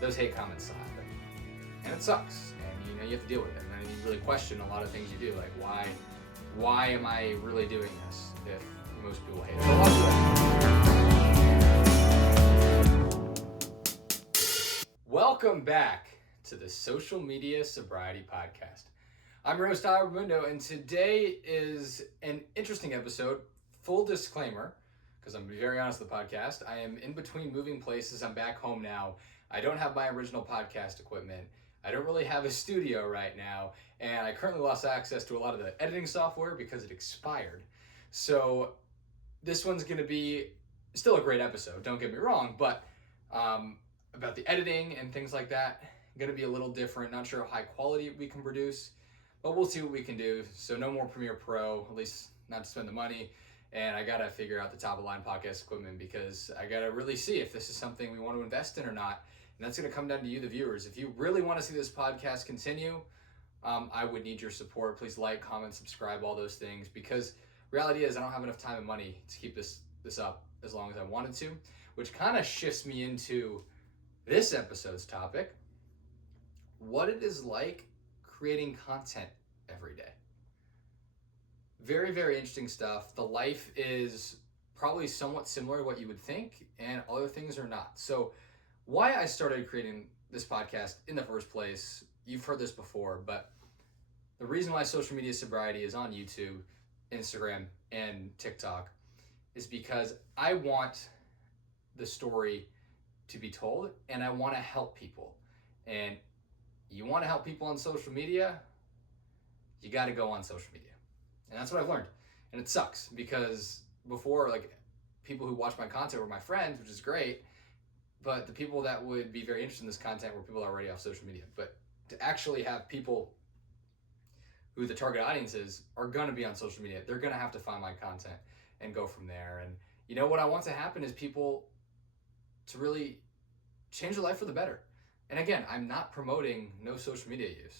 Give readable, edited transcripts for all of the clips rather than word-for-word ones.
those hate comments still happen. And it sucks. And you have to deal with it. And you really question a lot of things you do. Like, why am I really doing this if most people hate it? Welcome back to the Social Media Sobriety Podcast. I'm Rose Mundo, and today is an interesting episode. Full disclaimer, because I'm very honest with the podcast, I am in between moving places. I'm back home now. I don't have my original podcast equipment. I don't really have a studio right now, and I currently lost access to a lot of the editing software because it expired. So this one's going to be still a great episode, don't get me wrong, but about the editing and things like that, going to be a little different. Not sure how high quality we can produce, but we'll see what we can do. So no more Premiere Pro, at least not to spend the money. And I got to figure out the top of line podcast equipment because I got to really see if this is something we want to invest in or not. And that's going to come down to you, the viewers. If you really want to see this podcast continue, I would need your support. Please like, comment, subscribe, all those things. Because reality is I don't have enough time and money to keep this up as long as I wanted to. Which kind of shifts me into this episode's topic. What it is like creating content every day. Very, very interesting stuff. The life is probably somewhat similar to what you would think, and other things are not. So why I started creating this podcast in the first place, you've heard this before, but the reason why Social Media Sobriety is on YouTube, Instagram, and TikTok is because I want the story to be told, and I want to help people. And you want to help people on social media, you got to go on social media. And that's what I've learned. And it sucks because before, like, people who watch my content were my friends, which is great, but the people that would be very interested in this content were people already off social media. But to actually have people who the target audience is are going to be on social media, they're going to have to find my content and go from there. And you know what I want to happen is people to really change their life for the better. And again, I'm not promoting no social media use.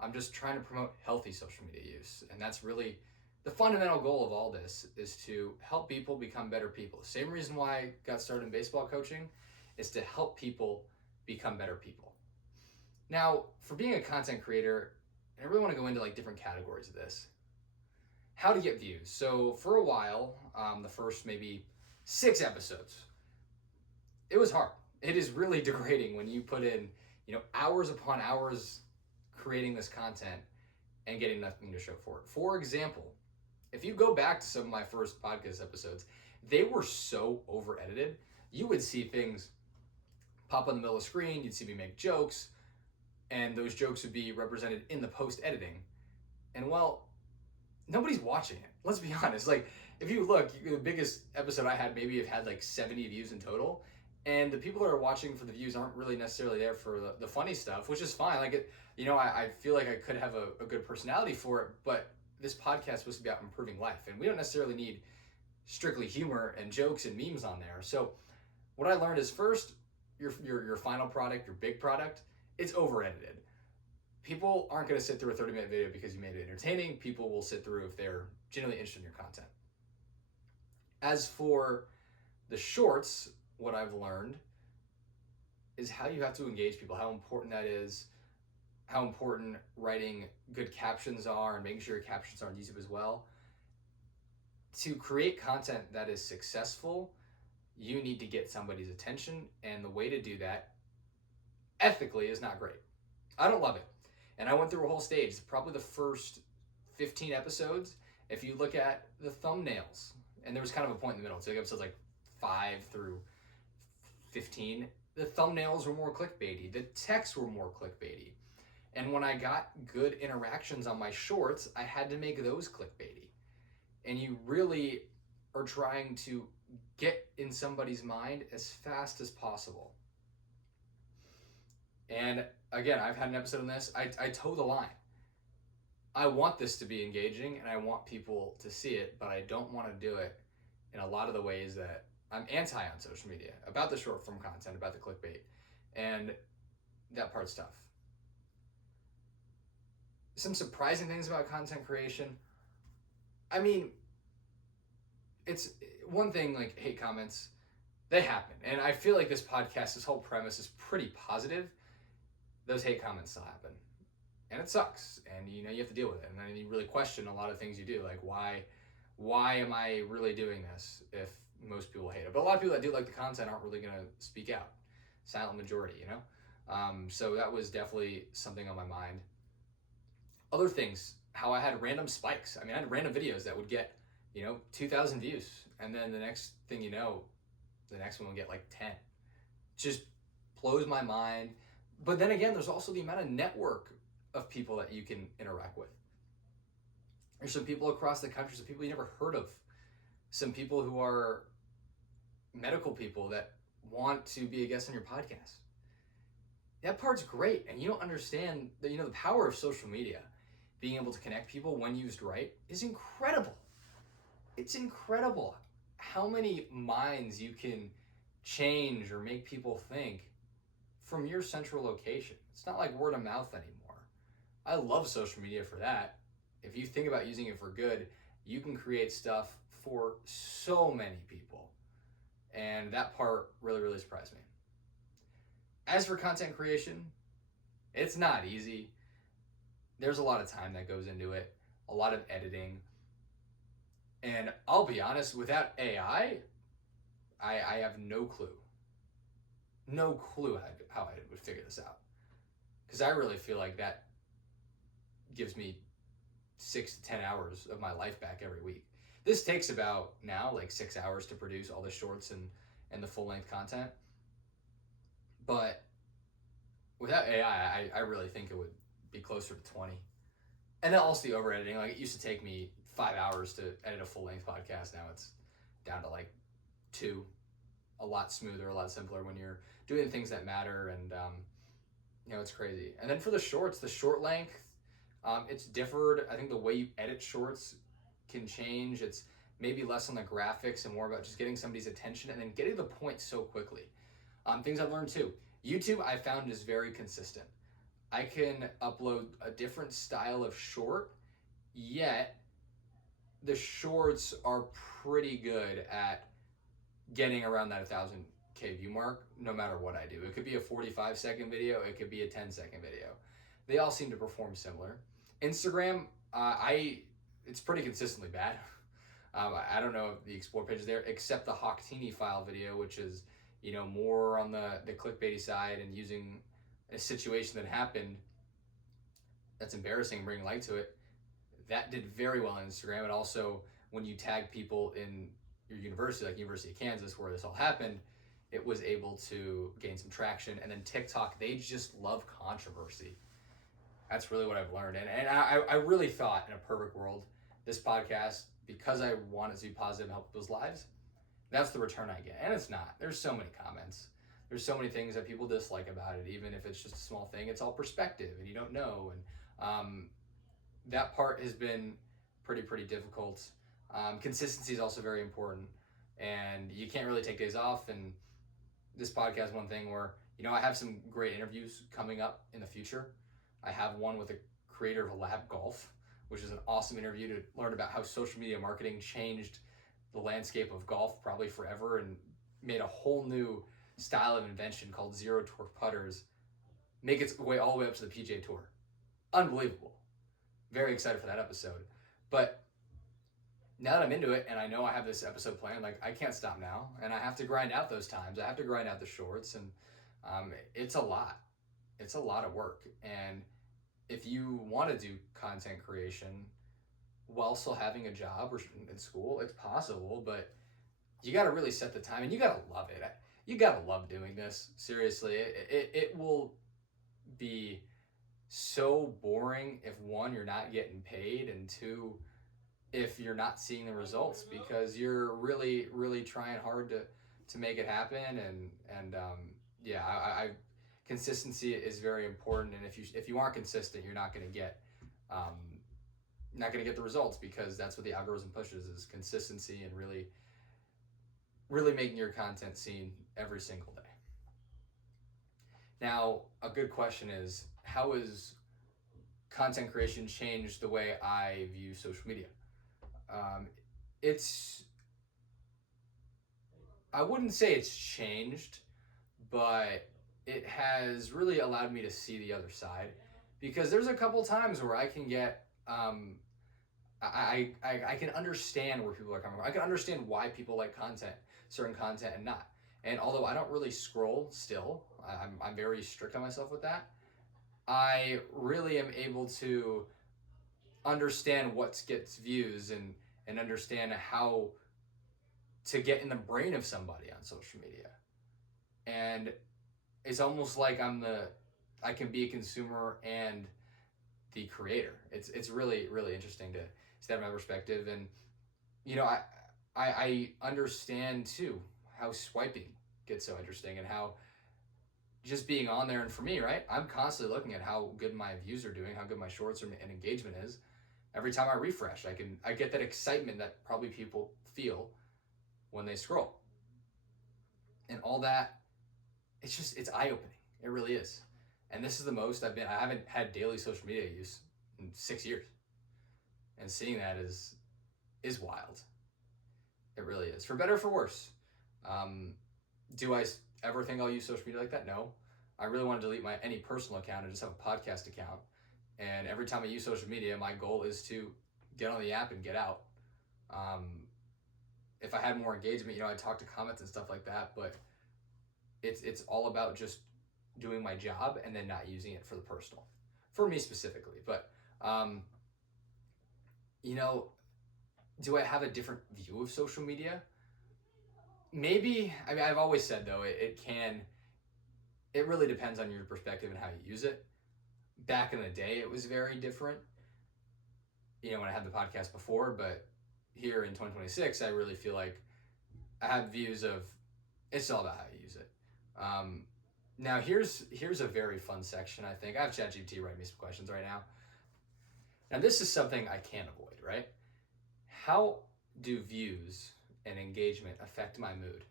I'm just trying to promote healthy social media use. And that's really the fundamental goal of all this, is to help people become better people. The same reason why I got started in baseball coaching is to help people become better people. Now, for being a content creator, I really want to go into like different categories of this. How to get views. So for a while, the first maybe 6 episodes, it was hard. It is really degrading when you put in, hours upon hours creating this content and getting nothing to show for it. For example, if you go back to some of my first podcast episodes, they were so over edited. You would see things pop on the middle of the screen, you'd see me make jokes, and those jokes would be represented in the post editing. And well, nobody's watching it. Let's be honest. Like, if you look, the biggest episode I had maybe have had like 70 views in total. And the people that are watching for the views aren't really necessarily there for the funny stuff, which is fine. Like, I feel like I could have a good personality for it, but this podcast is supposed to be about improving life. And we don't necessarily need strictly humor and jokes and memes on there. So what I learned is, first, your final product, your big product, it's over edited. People aren't going to sit through a 30-minute video because you made it entertaining. People will sit through if they're genuinely interested in your content. As for the shorts, what I've learned is how you have to engage people, how important that is, how important writing good captions are and making sure your captions are on YouTube as well. To create content that is successful, you need to get somebody's attention, and the way to do that ethically is not great. I don't love it. And I went through a whole stage, probably the first 15 episodes. If you look at the thumbnails, and there was kind of a point in the middle, so episodes like 5 through 15, the thumbnails were more clickbaity, the texts were more clickbaity. And when I got good interactions on my shorts, I had to make those clickbaity. And you really are trying to get in somebody's mind as fast as possible. And again, I've had an episode on this. I toe the line. I want this to be engaging and I want people to see it, but I don't want to do it in a lot of the ways that I'm anti on social media, about the short form content, about the clickbait, and that part's tough. Some surprising things about content creation. I mean, it's one thing like hate comments. they happen. And I feel like this podcast, this whole premise is pretty positive. Those hate comments still happen. And it sucks. And you have to deal with it. And then you really question a lot of things you do. Like why am I really doing this if most people hate it? But a lot of people that do like the content aren't really gonna speak out. Silent majority, So that was definitely something on my mind. Other things, how I had random spikes. I mean, I had random videos that would get, 2,000 views. And then the next thing you know, the next one will get like 10. Just blows my mind. But then again, there's also the amount of network of people that you can interact with. There's some people across the country, some people you never heard of, some people who are medical people that want to be a guest on your podcast. That part's great, and you don't understand that the power of social media, being able to connect people when used right, is incredible. It's incredible how many minds you can change or make people think from your central location. It's not like word of mouth anymore. I love social media for that. If you think about using it for good, you can create stuff for so many people. And that part really, really surprised me. As for content creation, it's not easy. There's a lot of time that goes into it, a lot of editing. And I'll be honest, without AI, I have no clue. No clue how I would figure this out. Because I really feel like that gives me 6 to 10 hours of my life back every week. This takes about now like 6 hours to produce all the shorts and the full length content. But without AI, I really think it would be closer to 20. And then also the over editing. Like, it used to take me 5 hours to edit a full length podcast. Now it's down to like 2. A lot smoother, a lot simpler when you're doing things that matter. And it's crazy. And then for the shorts, the short length, it's differed. I think the way you edit shorts can change. It's maybe less on the graphics and more about just getting somebody's attention and then getting the point so quickly. Things I've learned too. YouTube, I found, is very consistent. I can upload a different style of short, yet the shorts are pretty good at getting around that 1,000K view mark no matter what I do. It could be a 45-second video, it could be a 10-second video. They all seem to perform similar. Instagram, it's pretty consistently bad. I don't know if the explore page is there, except the Hawktini file video, which is more on the clickbaity side and using a situation that happened that's embarrassing and bringing light to it. That did very well on Instagram. And also, when you tag people in your university, like University of Kansas, where this all happened, it was able to gain some traction. And then TikTok, they just love controversy. That's really what I've learned. And I really thought, in a perfect world, this podcast, because I want it to be positive and help people's lives, that's the return I get. And it's not. There's so many comments. There's so many things that people dislike about it, even if it's just a small thing. It's all perspective, and you don't know. And that part has been pretty difficult. Consistency is also very important. And you can't really take days off. And this podcast is one thing where, I have some great interviews coming up in the future. I have one with a creator of Lab Golf, which is an awesome interview to learn about how social media marketing changed the landscape of golf probably forever and made a whole new style of invention called zero torque putters make its way all the way up to the PGA Tour. Unbelievable. Very excited for that episode. But now that I'm into it and I know I have this episode planned, like, I can't stop now, and I have to grind out those times. I have to grind out the shorts, and it's a lot. It's a lot of work. And if you want to do content creation while still having a job or in school, it's possible, but you got to really set the time, and you got to love it. You got to love doing this. Seriously, it will be so boring if, one, you're not getting paid, and two, if you're not seeing the results, because you're really trying hard to make it happen. And I consistency is very important. And if you aren't consistent, you're not going to get the results, because that's what the algorithm pushes, is consistency and really making your content seen every single day. Now, a good question is, how has content creation changed the way I view social media? It's I wouldn't say it's changed, but it has really allowed me to see the other side, because there's a couple times where I can get I can understand where people are coming from. I can understand why people like certain content and not. And although I don't really scroll still, I'm very strict on myself with that. I really am able to understand what gets views and understand how to get in the brain of somebody on social media. And it's almost like I can be a consumer and the creator. It's really really interesting to see that from my perspective. And you know, I understand too how swiping gets so interesting, and how just being on there, and for me, right, I'm constantly looking at how good my views are doing, how good my shorts and engagement is. Every time I refresh, I get that excitement that probably people feel when they scroll, and all that. It's eye opening. It really is. And this is the most I haven't had daily social media use in 6 years, and seeing that is wild. It really is, for better or for worse. Do I ever think I'll use social media like that? No. I really want to delete my any personal account and just have a podcast account. And every time I use social media, my goal is to get on the app and get out. If I had more engagement, I'd talk to comments and stuff like that. But it's all about just doing my job and then not using it for the personal, for me specifically. But do I have a different view of social media? Maybe. I mean, I've always said though, it really depends on your perspective and how you use it. Back in the day, it was very different, when I had the podcast before. But here in 2026, I really feel like I have views of, it's all about how you use it. Now here's a very fun section. I think I have ChatGPT write me some questions right now. Now this is something I can't avoid, right? How do views and engagement affect my mood?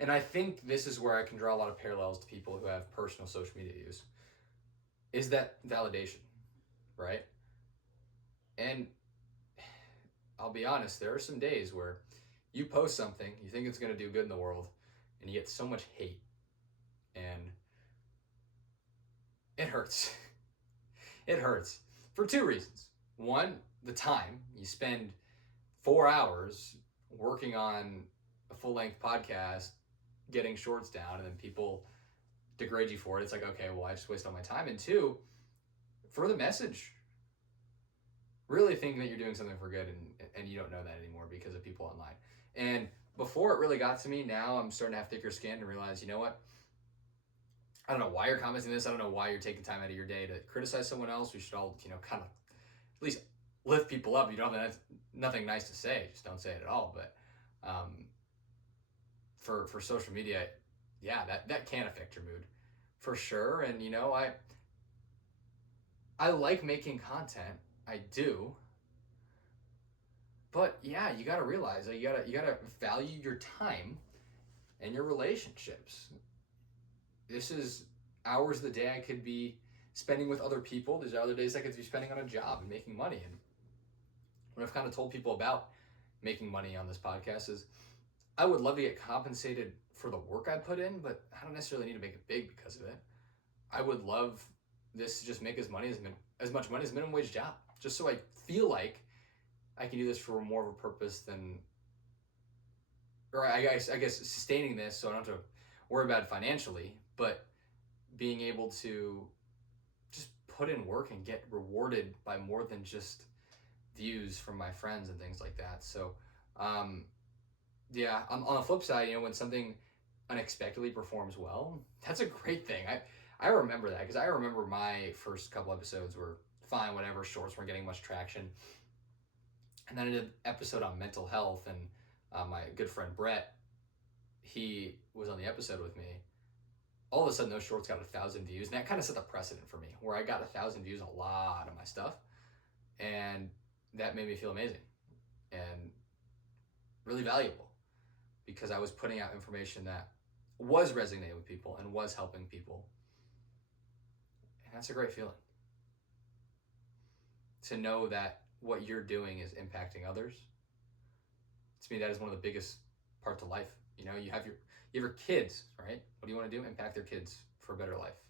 And I think this is where I can draw a lot of parallels to people who have personal social media use. Is that validation, right? And I'll be honest, there are some days where you post something, you think it's going to do good in the world, and you get so much hate, and it hurts. It hurts for two reasons. One, the time you spend 4 hours working on a full-length podcast, getting shorts down, and then people degrade you for it. It's like, okay, well, I just wasted all my time. And two, for the message, really thinking that you're doing something for good, and you don't know that anymore because of people online. And before it really got to me, now I'm starting to have thicker skin and realize, you know what? I don't know why you're commenting this. I don't know why you're taking time out of your day to criticize someone else. We should all, kind of at least lift people up. You don't have nothing nice to say. Just don't say it at all. But for social media, yeah, that can affect your mood for sure. And I like making content. I do. But yeah, you gotta realize that you gotta value your time and your relationships. This is hours of the day I could be spending with other people. There's other days I could be spending on a job and making money. And what I've kind of told people about making money on this podcast is I would love to get compensated for the work I put in, but I don't necessarily need to make it big because of it. I would love this to just make as much money as a minimum wage job, just so I feel like I can do this for more of a purpose than, or I guess sustaining this so I don't have to worry about it financially, but being able to just put in work and get rewarded by more than just views from my friends and things like that. So yeah, on the flip side, when something unexpectedly performs well, that's a great thing. I remember that, because I remember my first couple episodes were fine, whatever, shorts weren't getting much traction. And then I did an episode on mental health, and my good friend Brett, he was on the episode with me. All of a sudden, those shorts got 1,000 views, and that kind of set the precedent for me, where I got 1,000 views on a lot of my stuff, and that made me feel amazing and really valuable, because I was putting out information that was resonating with people and was helping people, and that's a great feeling. To know that what you're doing is impacting others, to me, that is one of the biggest parts of life. You have your kids, right? What do you want to do? Impact their kids for a better life,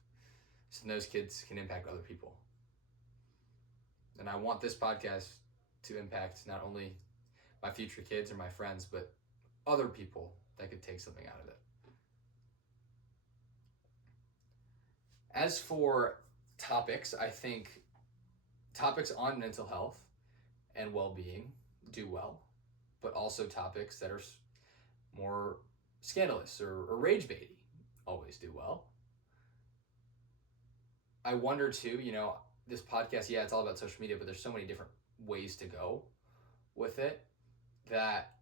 so those kids can impact other people. And I want this podcast to impact not only my future kids or my friends, but other people that could take something out of it. As for topics, I think topics on mental health and well-being do well, but also topics that are more scandalous or rage baity always do well. I wonder too, this podcast, yeah, it's all about social media, but there's so many different ways to go with it that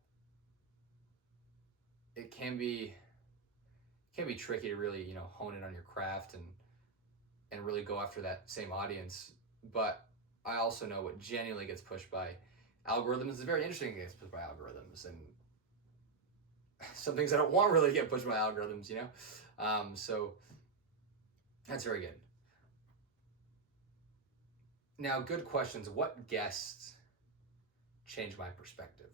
it can be tricky to really, hone in on your craft and really go after that same audience. But I also know what genuinely gets pushed by algorithms is very interesting. It gets pushed by algorithms, and some things I don't want really get pushed by algorithms, so that's very good. Now, good questions. What guests changed my perspective?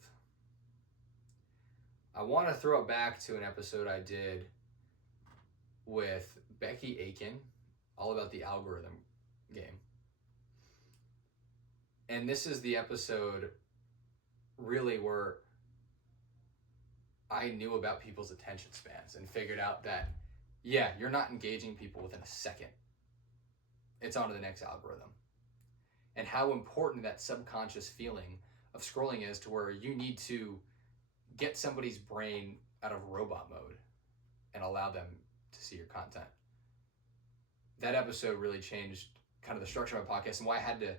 I want to throw it back to an episode I did with Becky Aiken, all about the algorithm game. And this is the episode really where I knew about people's attention spans and figured out that, yeah, you're not engaging people within a second. It's on to the next algorithm. And how important that subconscious feeling of scrolling is, to where you need to get somebody's brain out of robot mode and allow them to see your content. That episode really changed kind of the structure of my podcast and why I had to,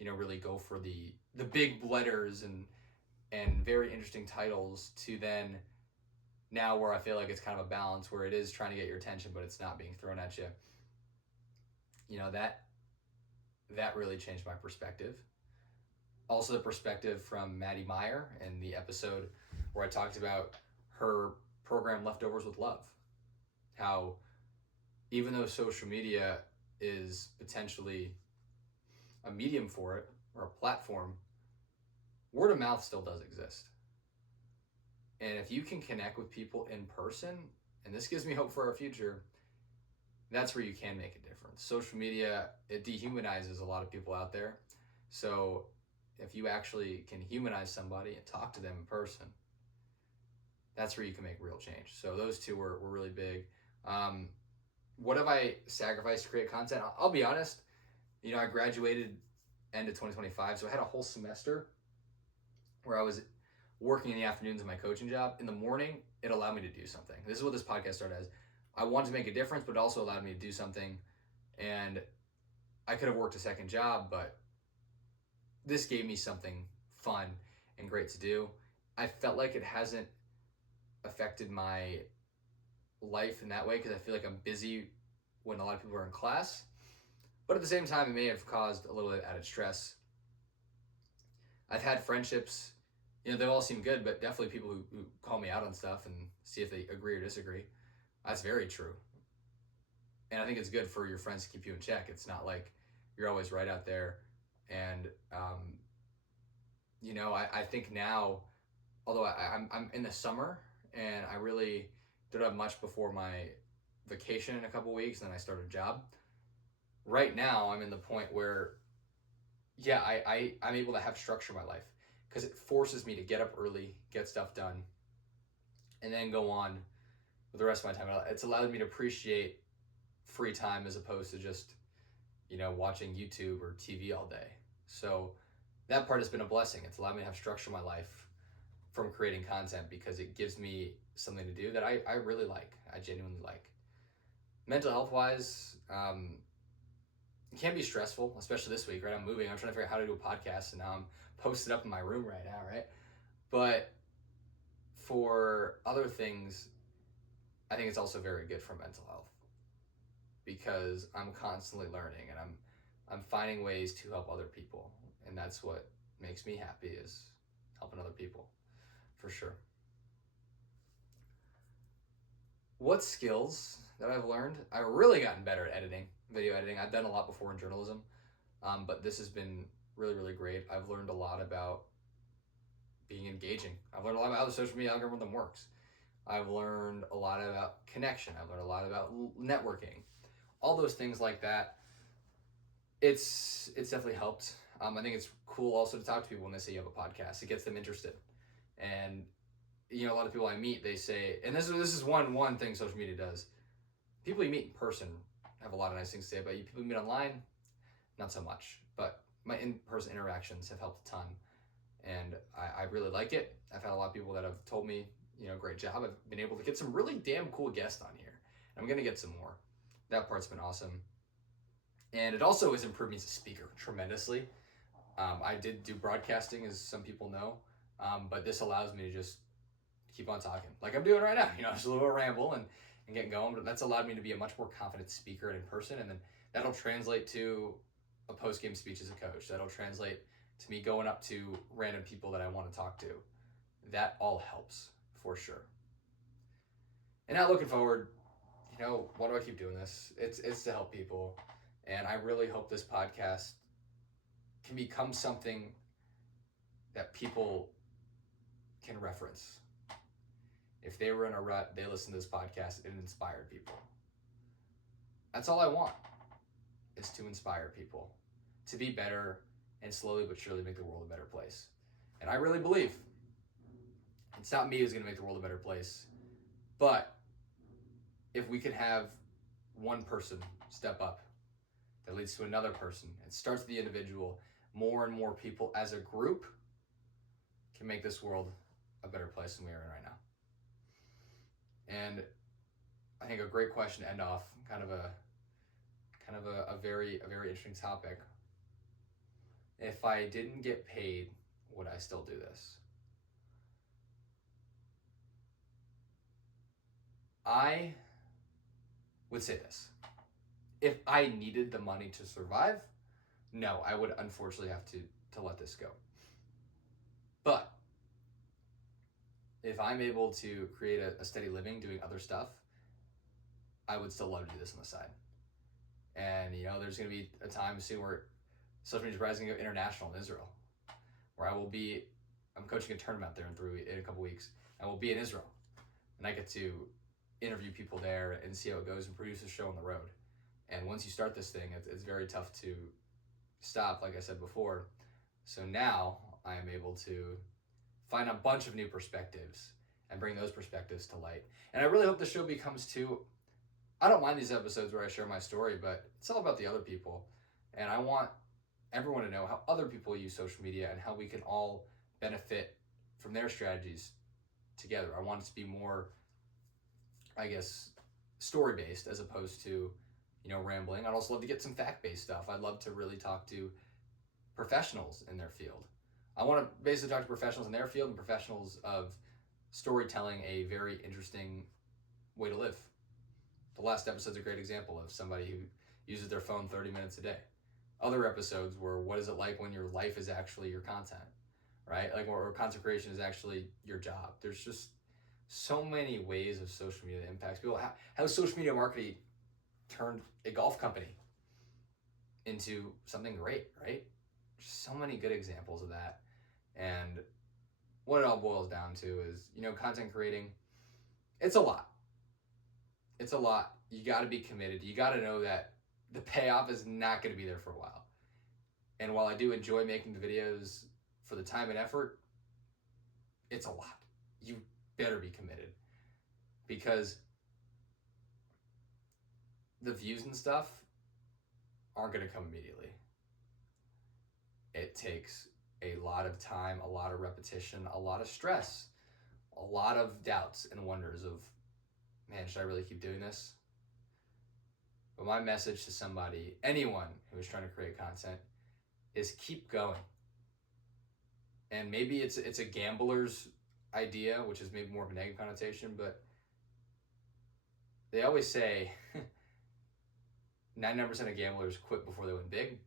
really go for the big letters and very interesting titles, to then now where I feel like it's kind of a balance where it is trying to get your attention, but it's not being thrown at you. That really changed my perspective. Also, the perspective from Maddie Meyer in the episode where I talked about her program Leftovers with Love. How even though social media is potentially a medium for it or a platform, word of mouth still does exist. And if you can connect with people in person, and this gives me hope for our future, that's where you can make a difference. Social media, it dehumanizes a lot of people out there. So if you actually can humanize somebody and talk to them in person, that's where you can make real change. So those two were really big. What have I sacrificed to create content? I'll be honest, I graduated end of 2025, so I had a whole semester where I was working in the afternoons in my coaching job. In the morning, it allowed me to do something. This is what this podcast started as. I wanted to make a difference, but it also allowed me to do something. And I could have worked a second job, but this gave me something fun and great to do. I felt like it hasn't affected my life in that way, because I feel like I'm busy when a lot of people are in class. But at the same time, it may have caused a little bit of added stress. I've had friendships, they all seem good, but definitely people who call me out on stuff and see if they agree or disagree. That's very true. And I think it's good for your friends to keep you in check. It's not like you're always right out there. And, I think now, although I'm in the summer and I really don't have much before my vacation in a couple weeks, and then I start a job. Right now, I'm in the point where, yeah, I'm able to have structure in my life, because it forces me to get up early, get stuff done, and then go on with the rest of my time. It's allowed me to appreciate free time as opposed to just, watching YouTube or TV all day. So that part has been a blessing. It's allowed me to have structure in my life from creating content, because it gives me something to do that I really like. I genuinely like. Mental health wise, it can be stressful, especially this week, right? I'm moving. I'm trying to figure out how to do a podcast, and now I'm posted up in my room right now, right? But for other things, I think it's also very good for mental health, because I'm constantly learning and I'm finding ways to help other people, and that's what makes me happy, is helping other people, for sure. What skills that I've learned? I've really gotten better at editing, video editing. I've done a lot before in journalism, but this has been really, really great. I've learned a lot about being engaging. I've learned a lot about how the social media algorithm works. I've learned a lot about connection. I've learned a lot about networking, all those things like that. It's definitely helped. I think it's cool also to talk to people when they say you have a podcast. It gets them interested. And a lot of people I meet, they say, and this is one thing social media does. People you meet in person have a lot of nice things to say about you. People you meet online, not so much. But my in-person interactions have helped a ton, and I really like it. I've had a lot of people that have told me, great job. I've been able to get some really damn cool guests on here. I'm gonna get some more. That part's been awesome, and it also has improved me as a speaker tremendously. I did do broadcasting, as some people know, but this allows me to just keep on talking like I'm doing right now. Just a little ramble and getting going. But that's allowed me to be a much more confident speaker in person, and then that'll translate to a post-game speech as a coach. That'll translate to me going up to random people that I want to talk to. That all helps for sure. And now looking forward, why do I keep doing this? It's to help people, and I really hope this podcast can become something that people can reference. If they were in a rut, they listen to this podcast, it inspired people. That's all I want, is to inspire people to be better and slowly but surely make the world a better place. And I really believe it's not me who's going to make the world a better place, but if we can have one person step up, that leads to another person. It starts with the individual. More and more people as a group can make this world a better place than we are in right now. And I think a great question to end off, kind of a very interesting topic. If I didn't get paid, would I still do this? I would say this. If I needed the money to survive, no, I would unfortunately have to let this go. But if I'm able to create a steady living doing other stuff, I would still love to do this on the side. And there's going to be a time soon where Social Media Sobriety is going to go international in Israel, where I'm coaching a tournament there in a couple weeks. I will be in Israel, and I get to interview people there and see how it goes and produce a show on the road. And once you start this thing, it's very tough to stop, like I said before. So now I am able to find a bunch of new perspectives and bring those perspectives to light. And I really hope the show becomes I don't mind these episodes where I share my story, but it's all about the other people. And I want everyone to know how other people use social media and how we can all benefit from their strategies together. I want it to be more, I guess, story-based as opposed to, rambling. I'd also love to get some fact-based stuff. I'd love to really talk to professionals in their field. I want to basically talk to professionals in their field and professionals of storytelling, a very interesting way to live. The last episode's a great example of somebody who uses their phone 30 minutes a day. Other episodes were, what is it like when your life is actually your content, right? Like, or content creation is actually your job. There's just so many ways of social media that impacts people. How social media marketing turned a golf company into something great, right? Just so many good examples of that. And what it all boils down to is, content creating, it's a lot. It's a lot. You got to be committed. You got to know that the payoff is not going to be there for a while. And while I do enjoy making the videos for the time and effort, it's a lot. You better be committed, because the views and stuff aren't going to come immediately. It takes a lot of time, a lot of repetition, a lot of stress, a lot of doubts and wonders of, man, should I really keep doing this? But my message to somebody, anyone who is trying to create content, is keep going. And maybe it's a gambler's idea, which is maybe more of a negative connotation, but they always say 99% of gamblers quit before they win big.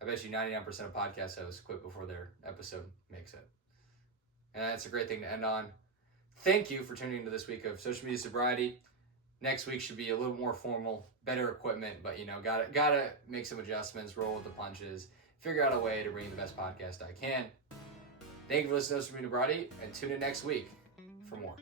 I bet you 99% of podcast hosts quit before their episode makes it. And that's a great thing to end on. Thank you for tuning into this week of Social Media Sobriety. Next week should be a little more formal, better equipment, but gotta make some adjustments, roll with the punches, figure out a way to bring you the best podcast I can. Thank you for listening to Social Media Sobriety, and tune in next week for more.